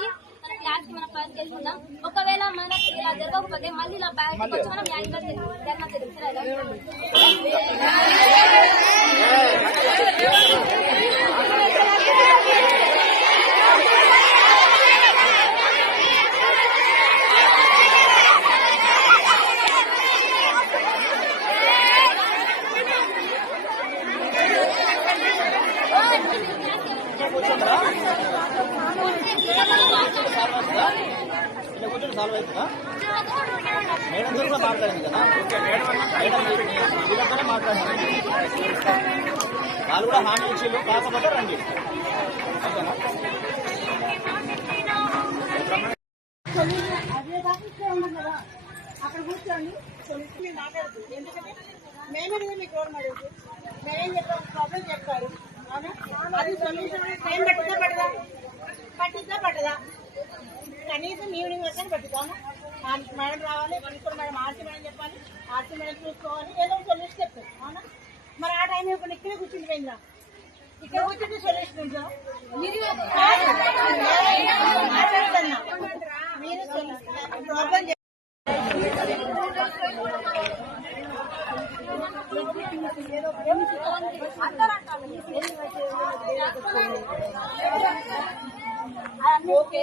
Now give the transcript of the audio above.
చేసి మన క్లాస్ కి మనం ఫస్ట్ చేసుకుందాం. ఒకవేళ మనకి ఇలా జరగకపోతే మళ్ళీ ఇలా బ్యాగ్ వచ్చి మనం యాక్టివ్ సాల్వ్ అవుతుందా? మేడం కూడా మాట్లాడింది కదా, వీళ్ళతోనే మాట్లాడారు. వాళ్ళు కూడా హామీ ఇచ్చిండు, కాకపోతే రండి. అక్కడ కూర్చోండి మాట్లాడదు. ఎందుకంటే మేమే మీకు రోడ్ మడుగు మేమేం చెప్పాము, ప్రాబ్లం చెప్తారు. అవునా? అది సొల్యూషన్ టైం పట్టిద్దా కనీసం ఈవినింగ్ వచ్చాను పట్టుకోము. మేడం రావాలి, ప్రిన్సిపల్ మేడం ఆర్సీ మేడం చెప్పాలి, ఆర్సీ మేడం చూసుకోవాలి, ఏదో సొల్యూషన్ చెప్తారు. అవునా? మరి ఆ టైం ఇప్పుడు ఇక్కడే కూర్చుండిపోయిందా? ఇక్కడ కూర్చుంటే సొల్యూషన్ ఉంటుందా? మీరు మాట్లాడుతున్నా మీరు ప్రాబ్లం ఓకే